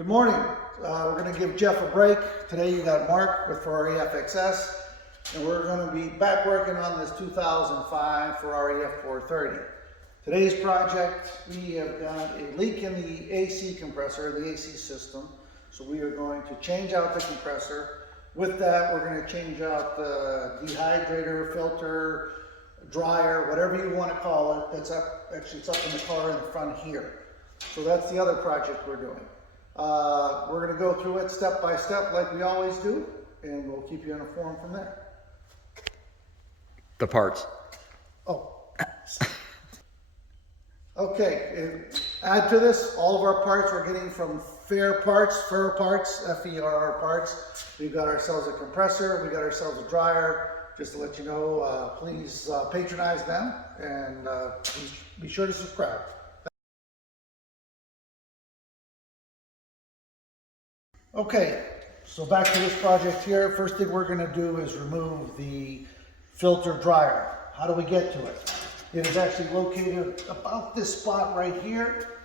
Good morning. We're going to give Jeff a break. Today you got Mark with Ferrari FXS, and we're going to be back working on this 2005 Ferrari F430. Today's project, we have got a leak in the AC compressor, the AC system. So we are going to change out the compressor. With that, we're going to change out the dehydrator, filter, dryer, whatever you want to call it. It's up in the car in the front here. So that's the other project we're doing. We're going to go through it step by step like we always do, and we'll keep you informed from there. The parts. Oh. Okay, add to this, all of our parts we're getting from Ferrari parts, F-E-R-R parts. We've got ourselves a compressor, we got ourselves a dryer. Just to let you know, please patronize them, and please be sure to subscribe. Okay, so back to this project here. First thing we're going to do is remove the filter dryer. How do we get to it? It is actually located about this spot right here.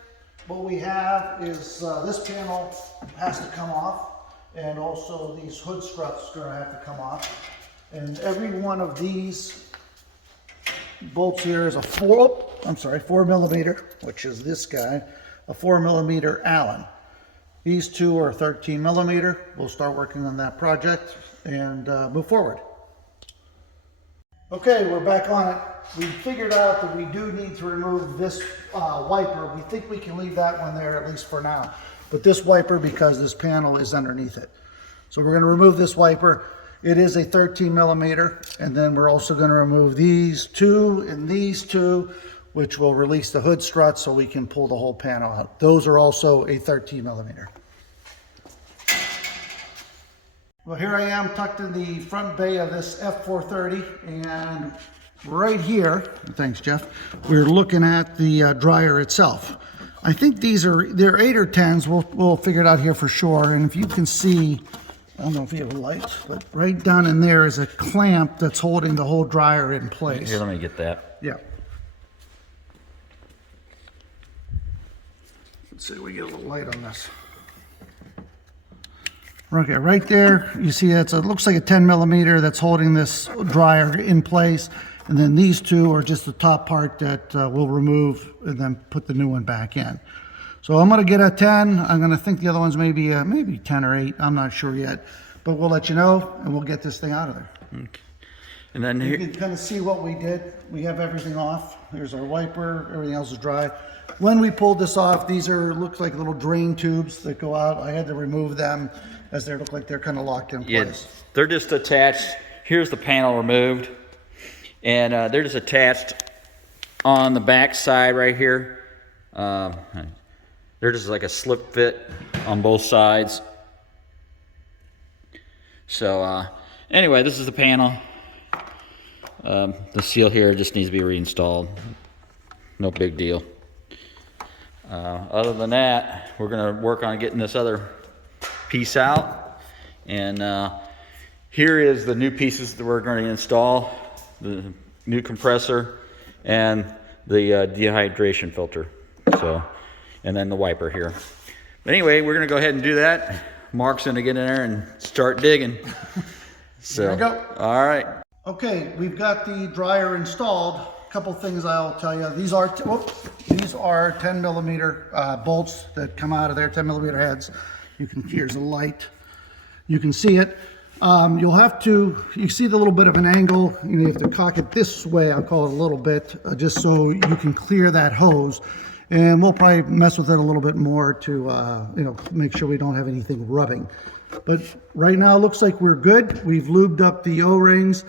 What we have is this panel has to come off, and also these hood struts are going to have to come off. And every one of these bolts here is a 4 millimeter, which is this guy, a 4 millimeter Allen. These two are 13 millimeter. We'll start working on that project and move forward. Okay, we're back on it. We figured out that we do need to remove this wiper. We think we can leave that one there, at least for now. But this wiper, because this panel is underneath it. So we're going to remove this wiper. It is a 13 millimeter. And then we're also going to remove these two and these two, which will release the hood strut so we can pull the whole panel out. Those are also a 13 millimeter. Well, here I am tucked in the front bay of this F430, and right here, thanks Jeff, we're looking at the dryer itself. I think they're 8 or 10s. We'll figure it out here for sure. And if you can see, I don't know if you have a light, but right down in there is a clamp that's holding the whole dryer in place. Here, let me get that. Yeah. Let's see if we get a little light on this. Okay, right there, you see it looks like a 10 millimeter that's holding this dryer in place. And then these two are just the top part that we'll remove and then put the new one back in. So I'm going to get a 10. I'm going to think the other one's maybe 10 or 8. I'm not sure yet. But we'll let you know, and we'll get this thing out of there. Okay. And then you can kind of see what we did. We have everything off. There's our wiper. Everything else is dry. When we pulled this off, these looks like little drain tubes that go out. I had to remove them as they look like they're kind of locked in place. Yeah, they're just attached. Here's the panel removed, and they're just attached on the back side right here. They're just like a slip fit on both sides. So anyway, this is the panel. The seal here just needs to be reinstalled. No big deal. Other than that, we're going to work on getting this other piece out. And here is the new pieces that we're going to install. The new compressor and the dehydration filter. So, and then the wiper here. But anyway, we're going to go ahead and do that. Mark's going to get in there and start digging. So, there we go. All right. Okay, we've got the dryer installed. A couple things I'll tell you. These are 10 millimeter bolts that come out of there, 10 millimeter heads. Here's a light. You can see it. You see the little bit of an angle. You have to cock it this way. I'll call it a little bit, just so you can clear that hose. And we'll probably mess with it a little bit more to make sure we don't have anything rubbing. But right now it looks like we're good. We've lubed up the O-rings,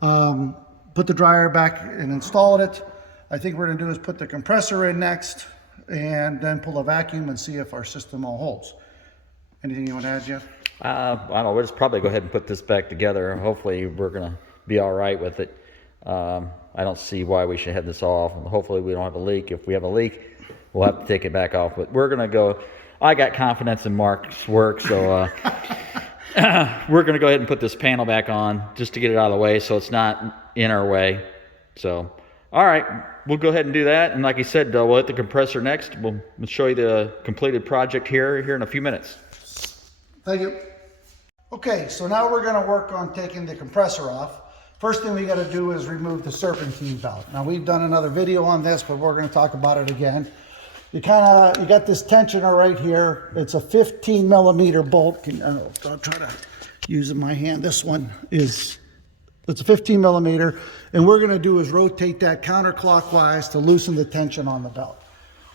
put the dryer back and installed it. I think what we're going to do is put the compressor in next and then pull a vacuum and see if our system all holds. Anything you want to add, Jeff? I don't know. We'll just probably go ahead and put this back together. Hopefully we're going to be all right with it. I don't see why we should have this off. Hopefully we don't have a leak. If we have a leak, we'll have to take it back off. But we're going to go. I got confidence in Mark's work, so we're going to go ahead and put this panel back on just to get it out of the way so it's not in our way. So, all right. we'll go ahead and do that. And like I said, we'll hit the compressor next. We'll show you the completed project here in a few minutes. Thank you. Okay, so now we're going to work on taking the compressor off. First thing we got to do is remove the serpentine belt. Now we've done another video on this, but we're going to talk about it again. You got this tensioner right here. It's a 15 millimeter bolt. I'll try to use in my hand. This one it's a 15 millimeter, and we're going to do is rotate that counterclockwise to loosen the tension on the belt.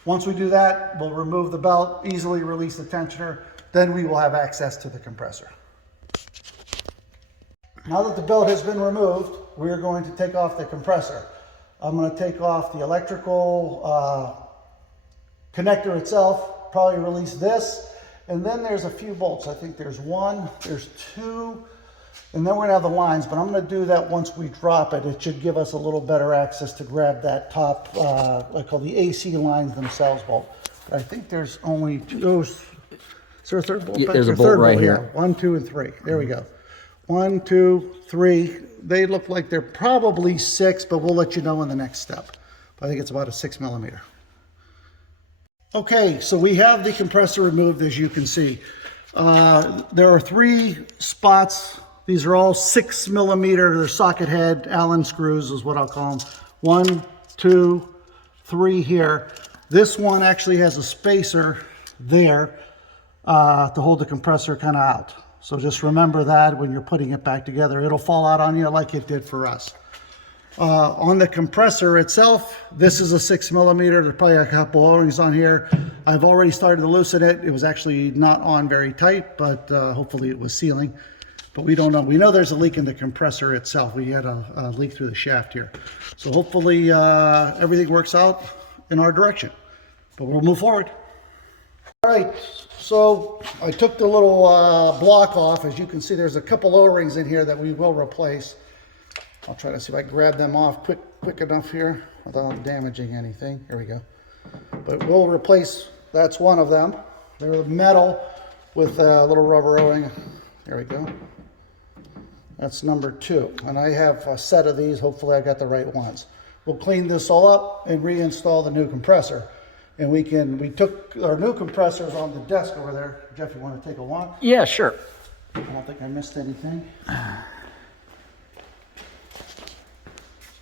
Once we do that, we'll remove the belt, easily release the tensioner, then we will have access to the compressor. Now that the belt has been removed, we're going to take off the compressor. I'm going to take off the electrical connector itself, probably release this, and then there's a few bolts. I think there's one, there's two, and then we're gonna have the lines, but I'm gonna do that once we drop it. It should give us a little better access to grab that top, I call the AC lines themselves bolt. But I think there's only two. Is there a third bolt? Yeah, there's a bolt right here. Yeah. 1, 2, and 3. There we go. 1, 2, 3. They look like they're probably 6, but we'll let you know in the next step. But I think it's about a 6 millimeter. Okay, so we have the compressor removed, as you can see. There are 3 spots. These are all 6 millimeter. They're socket head Allen screws is what I'll call them. 1, 2, 3 here. This one actually has a spacer there to hold the compressor kind of out. So just remember that when you're putting it back together. It'll fall out on you like it did for us. On the compressor itself, this is a 6 millimeter. There's probably a couple O-rings on here. I've already started to loosen it. It was actually not on very tight, but hopefully it was sealing. But we don't know. We know there's a leak in the compressor itself. We had a leak through the shaft here. So hopefully everything works out in our direction. But we'll move forward. All right, so I took the little block off. As you can see, there's a couple O-rings in here that we will replace. I'll try to see if I can grab them off quick enough here without damaging anything. Here we go. But we'll replace, that's one of them. They're metal with a little rubber O-ring. There we go. That's number 2. And I have a set of these. Hopefully I got the right ones. We'll clean this all up and reinstall the new compressor. And we took our new compressors on the desk over there. Jeff, you want to take a walk? Yeah, sure. I don't think I missed anything.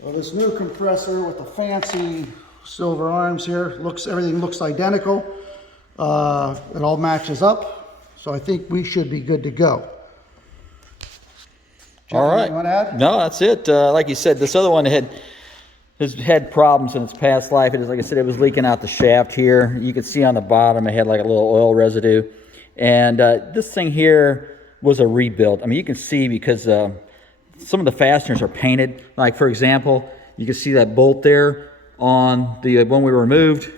So this new compressor with the fancy silver arms here, everything looks identical. It all matches up. So I think we should be good to go. Jeff, All right. You want to add? No, that's it. Like you said, this other one has had problems in its past life. It is, like I said, it was leaking out the shaft here. You can see on the bottom it had like a little oil residue. And this thing here was a rebuild. I mean, you can see because some of the fasteners are painted. Like, for example, you can see that bolt there on the one we removed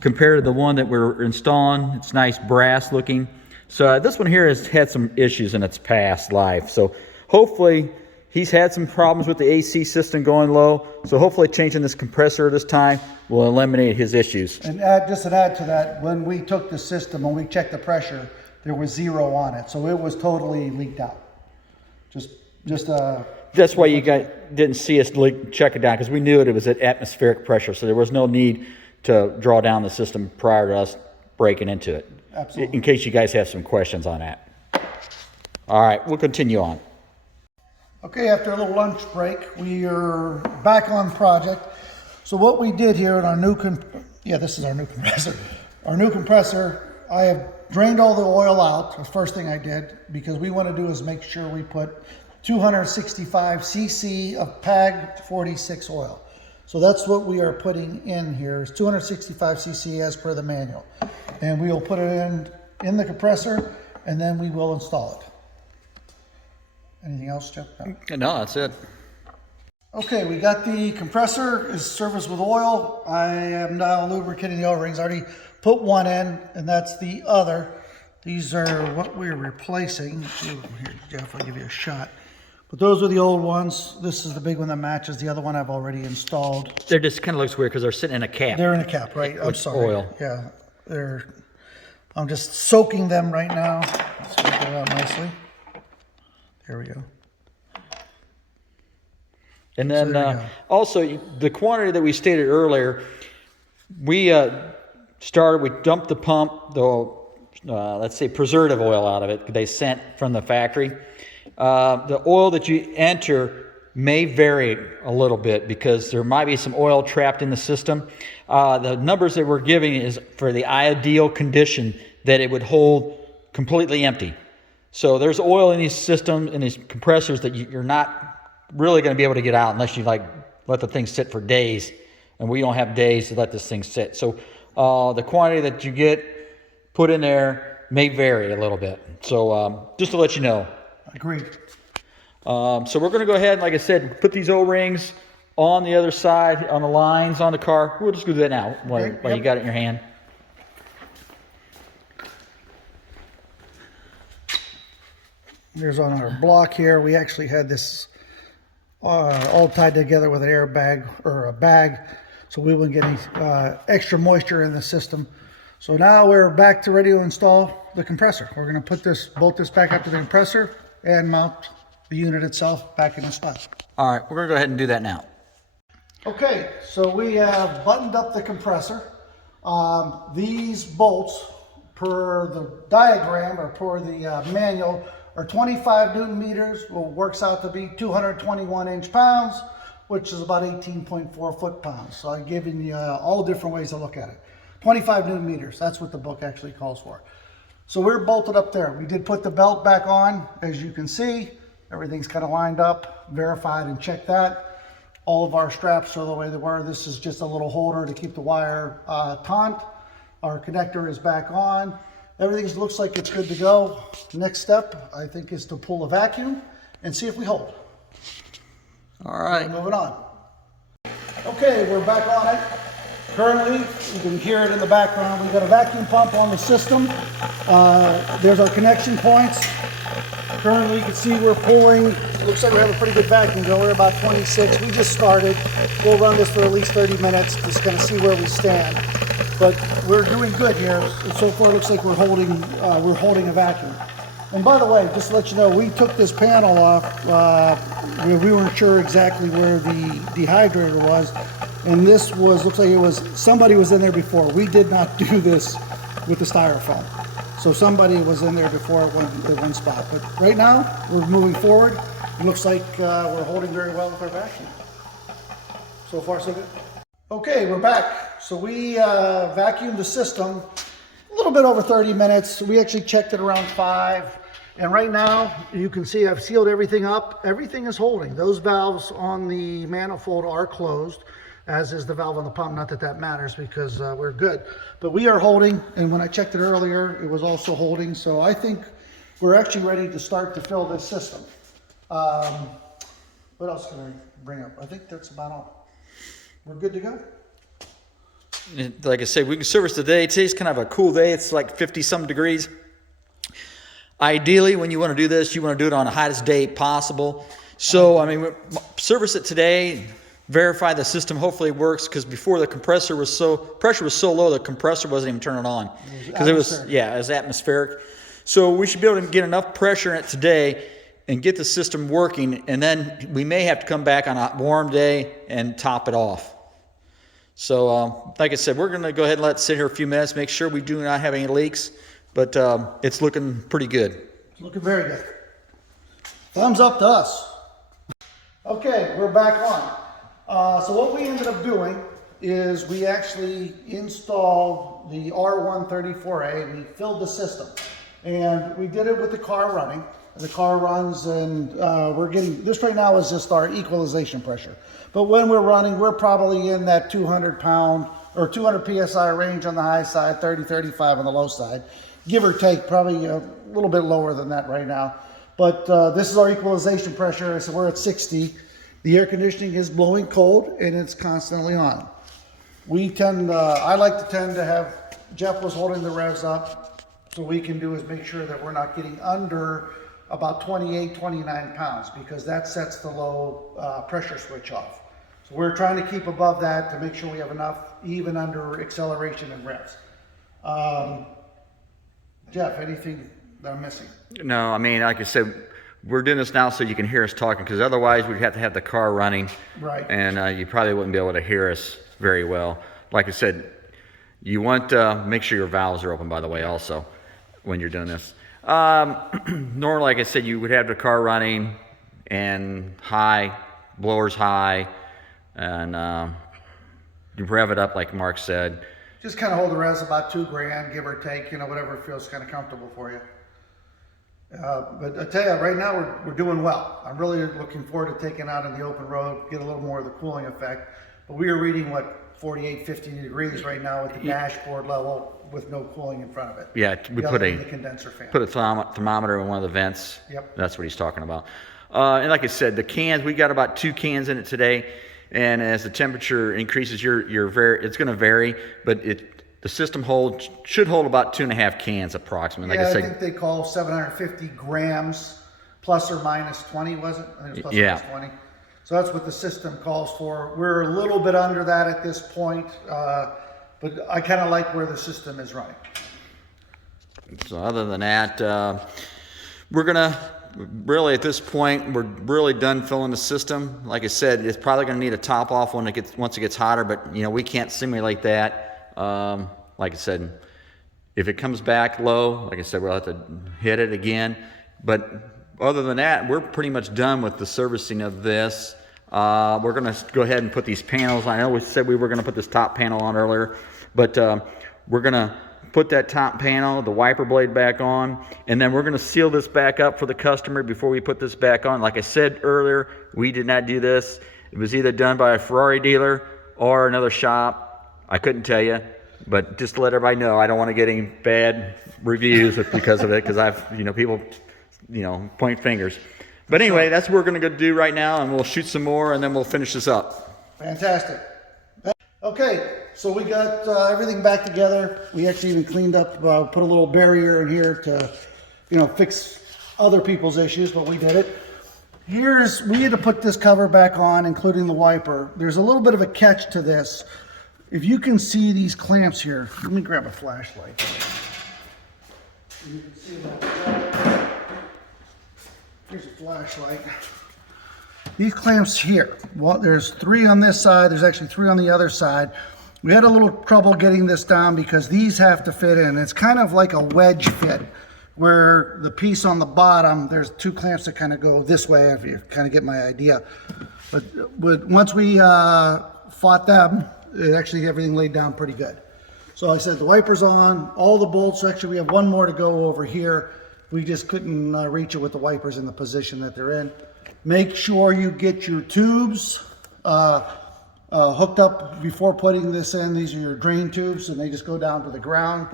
compared to the one that we're installing. It's nice brass looking. So this one here has had some issues in its past life. So hopefully he's had some problems with the AC system going low. So hopefully changing this compressor this time will eliminate his issues. And just to add to that, when we took the system, when we checked the pressure, there was 0 on it. So it was totally leaked out. That's why you guys didn't see us check it down, because we knew it was at atmospheric pressure. So there was no need to draw down the system prior to us breaking into it. Absolutely. In case you guys have some questions on that. All right, we'll continue on. Okay, after a little lunch break, we are back on project. So what we did here in our new this is our new compressor. Our new compressor, I have drained all the oil out. The first thing I did, because we want to do is make sure we put 265 cc of PAG 46 oil. So that's what we are putting in here, is 265 cc as per the manual. And we will put it in the compressor, and then we will install it. Anything else, Jeff? No, that's it. Okay, we got the compressor is serviced with oil. I am now lubricating the O-rings. I already put one in, and that's the other. These are what we're replacing. Here, Jeff, I'll give you a shot. But those are the old ones. This is the big one that matches. The other one I've already installed. They're just kind of looks weird because they're sitting in a cap. They're in a cap, right? I'm With sorry. oil. Yeah, I'm just soaking them right now. Let's get it out nicely. There we go. And So then there you go. also the quantity that we stated earlier, we dumped the pump, let's say preservative oil out of it, they sent from the factory. The oil that you enter may vary a little bit because there might be some oil trapped in the system. The numbers that we're giving is for the ideal condition that it would hold completely empty. So there's oil in these systems, in these compressors, that you're not really going to be able to get out unless you like let the thing sit for days, and we don't have days to let this thing sit. So the quantity that you get put in there may vary a little bit. So just to let you know. Agreed. So we're going to go ahead and, like I said, put these O-rings on the other side, on the lines on the car. We'll just do that now while you got it in your hand. Here's on our block here. We actually had this all tied together with an airbag or a bag, so we wouldn't get any extra moisture in the system. So now we're back to ready to install the compressor. We're going to bolt this back up to the compressor and mount the unit itself back in the spot. All right, we're going to go ahead and do that now. Okay, so we have buttoned up the compressor. These bolts, per the diagram or per the manual, are 25 Newton meters, well, works out to be 221 inch-pounds, which is about 18.4 foot-pounds. So I've given you all different ways to look at it. 25 Newton meters, that's what the book actually calls for. So we're bolted up there. We did put the belt back on, as you can see. Everything's kind of lined up, verified and checked that. All of our straps are the way they were. This is just a little holder to keep the wire taut. Our connector is back on. Everything looks like it's good to go. Next step, I think, is to pull a vacuum and see if we hold. All right. Moving on. Okay, we're back on it. Currently, you can hear it in the background. We've got a vacuum pump on the system. There's our connection points. Currently, you can see we're pulling. It looks like we have a pretty good vacuum going. We're about 26. We just started. We'll run this for at least 30 minutes, just kind of see where we stand. But we're doing good here. So far, it looks like we're holding a vacuum. And by the way, just to let you know, we took this panel off. We weren't sure exactly where the dehydrator was, and this looks like somebody was in there before. We did not do this with the styrofoam, so somebody was in there before it went to one spot. But right now, we're moving forward. It looks like we're holding very well with our vacuum. So far, so good. Okay, we're back. So we vacuumed the system a little bit over 30 minutes. We actually checked it around 5. And right now, you can see I've sealed everything up. Everything is holding. Those valves on the manifold are closed, as is the valve on the pump. Not that that matters because we're good. But we are holding, and when I checked it earlier, it was also holding. So I think we're actually ready to start to fill this system. What else can I bring up? I think that's about all. We're good to go. Like I said, we can service today. Today's kind of a cool day. It's like 50-some degrees. Ideally, when you want to do this, you want to do it on the hottest day possible. So, I mean, service it today, verify the system hopefully works, because before the pressure was so low, the compressor wasn't even turning on. Because it was atmospheric. So we should be able to get enough pressure in it today and get the system working, and then we may have to come back on a warm day and top it off. So, like I said, we're going to go ahead and let it sit here a few minutes, make sure we do not have any leaks, but it's looking pretty good. It's looking very good. Thumbs up to us. Okay, we're back on. So what we ended up doing is we actually installed the R134A. We filled the system, and we did it with the car running. The car runs, and we're getting, this right now is just our equalization pressure. But when we're running, we're probably in that 200 pound or 200 PSI range on the high side, 30, 35 on the low side. Give or take, probably a little bit lower than that right now. But this is our equalization pressure, so we're at 60. The air conditioning is blowing cold, and it's constantly on. I like to tend to have, Jeff was holding the revs up, so we can do is make sure that we're not getting under about 28, 29 pounds, because that sets the low pressure switch off. So we're trying to keep above that to make sure we have enough, even under acceleration and revs. Jeff, anything that I'm missing? No, I mean, like I said, we're doing this now so you can hear us talking, because otherwise we'd have to have the car running. Right. And you probably wouldn't be able to hear us very well. Like I said, you want to make sure your valves are open, by the way, also, when you're doing this. Normally, like I said, you would have the car running and high, blowers high, and you rev it up like Mark said. Just kind of hold the res about $2,000, give or take, you know, whatever feels kind of comfortable for you. But I tell you, right now we're doing well. I'm really looking forward to taking out on the open road, get a little more of the cooling effect. But we are reading, what, 48, 50 degrees right now at the dashboard level with no cooling in front of it. Yeah, we put the condenser fan. a thermometer in one of the vents. Yep. That's what he's talking about. And like I said, the cans, we got about 2 cans in it today. And as the temperature increases, it's going to vary, but the system should hold about 2.5 cans approximately. Yeah, like I think they call 750 grams plus or minus 20, was it? I think it was plus or minus 20. So that's what the system calls for. We're a little bit under that at this point, but I kind of like where the system is running. So other than that, we're going to really, at this point, we're really done filling the system. Like I said, it's probably going to need a top off once it gets hotter, but you know, we can't simulate that. Like I said, if it comes back low, like I said, we'll have to hit it again. But other than that, we're pretty much done with the servicing of this. We're going to go ahead and put these panels on. I know we said we were going to put this top panel on earlier, but we're going to put that top panel, the wiper blade back on, and then we're going to seal this back up for the customer before we put this back on. Like I said earlier, we did not do this. It was either done by a Ferrari dealer or another shop. I couldn't tell you, but just to let everybody know, I don't want to get any bad reviews because of it, because people, point fingers. But anyway, that's what we're going to go do right now, and we'll shoot some more, and then we'll finish this up. Fantastic. Okay, so we got everything back together. We actually even cleaned up, put a little barrier in here to, fix other people's issues, but we did it. We had to put this cover back on, including the wiper. There's a little bit of a catch to this. If you can see these clamps here, let me grab a flashlight. You can see that. Here's a flashlight. These clamps here, well, there's 3 on this side, there's actually 3 on the other side. We had a little trouble getting this down because these have to fit in. It's kind of like a wedge fit, where the piece on the bottom, there's 2 clamps that kind of go this way, if you kind of get my idea. But once we fought them, everything laid down pretty good. So like I said, the wiper's on, all the bolts, actually we have one more to go over here. We just couldn't reach it with the wipers in the position that they're in. Make sure you get your tubes hooked up before putting this in. These are your drain tubes, and they just go down to the ground.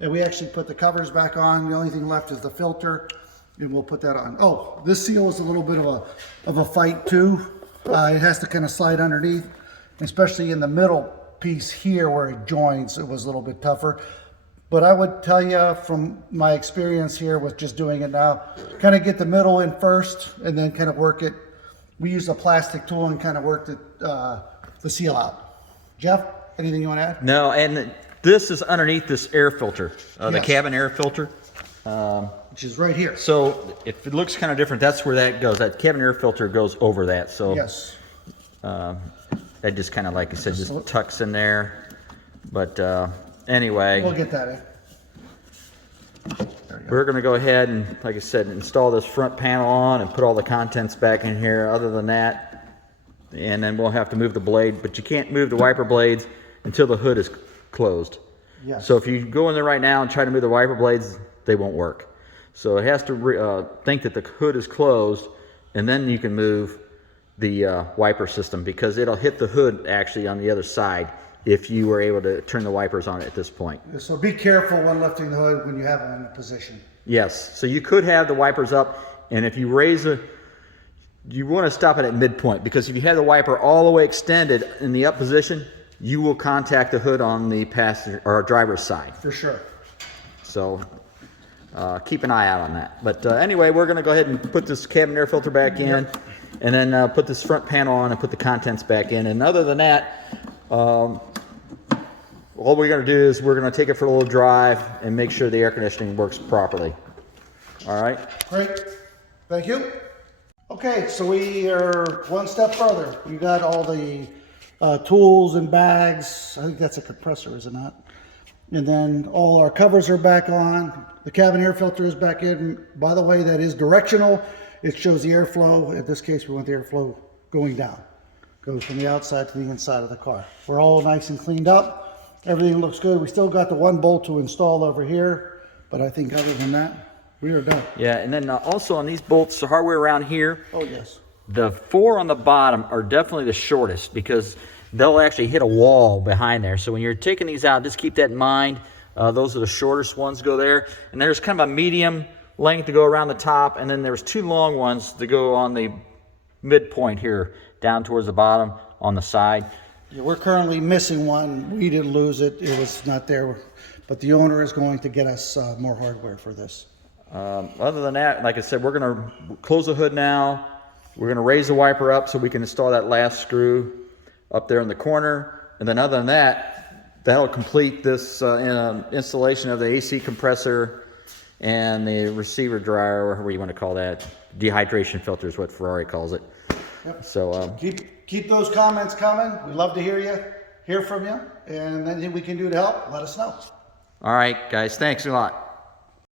And we actually put the covers back on. The only thing left is the filter, and we'll put that on. Oh, this seal is a little bit of a fight too. It has to kind of slide underneath, especially in the middle piece here where it joins. It was a little bit tougher. But I would tell you from my experience here with just doing it now, kind of get the middle in first and then kind of work it. We use a plastic tool and kind of worked the seal out. Jeff, anything you want to add? No, and this is underneath this air filter, the Yes. cabin air filter. Which is right here. So if it looks kind of different, that's where that goes. That cabin air filter goes over that. So Yes. that just kind of, like I said, just tucks in there. But anyway, We'll get that in. we're going to go ahead and, like I said, install this front panel on and put all the contents back in here. Other than that, and then we'll have to move the blade, but you can't move the wiper blades until the hood is closed. Yes. So if you go in there right now and try to move the wiper blades, they won't work. So it has to think that the hood is closed, and then you can move the wiper system, because it'll hit the hood actually on the other side if you were able to turn the wipers on at this point. So be careful when lifting the hood when you have them in a position. Yes, so you could have the wipers up, and if you raise you want to stop it at midpoint, because if you have the wiper all the way extended in the up position, you will contact the hood on the passenger or driver's side. For sure. So keep an eye out on that. But anyway, we're going to go ahead and put this cabin air filter back in, and then put this front panel on and put the contents back in. And other than that, all we're going to do is we're going to take it for a little drive and make sure the air conditioning works properly. All right? Great. Thank you. Okay, so we are one step further. We got all the tools and bags. I think that's a compressor, is it not? And then all our covers are back on. The cabin air filter is back in. By the way, that is directional. It shows the airflow. In this case, we want the airflow going down. Goes from the outside to the inside of the car. We're all nice and cleaned up. Everything looks good. We still got the one bolt to install over here, but I think other than that, we are done. Yeah, and then also on these bolts, the hardware around here, Oh, yes. the 4 on the bottom are definitely the shortest because they'll actually hit a wall behind there. So when you're taking these out, just keep that in mind. Those are the shortest ones go there. And there's kind of a medium length to go around the top, and then there's 2 long ones to go on the midpoint here, down towards the bottom on the side. Yeah, we're currently missing one. We didn't lose it. It was not there. But the owner is going to get us more hardware for this. Other than that, like I said, we're going to close the hood now. We're going to raise the wiper up so we can install that last screw up there in the corner. And then other than that, that'll complete this installation of the AC compressor and the receiver dryer, or whatever you want to call that. Dehydration filter is what Ferrari calls it. Yep. So keep those comments coming. We love to hear from you. And anything we can do to help, let us know. all right, guys, thanks a lot.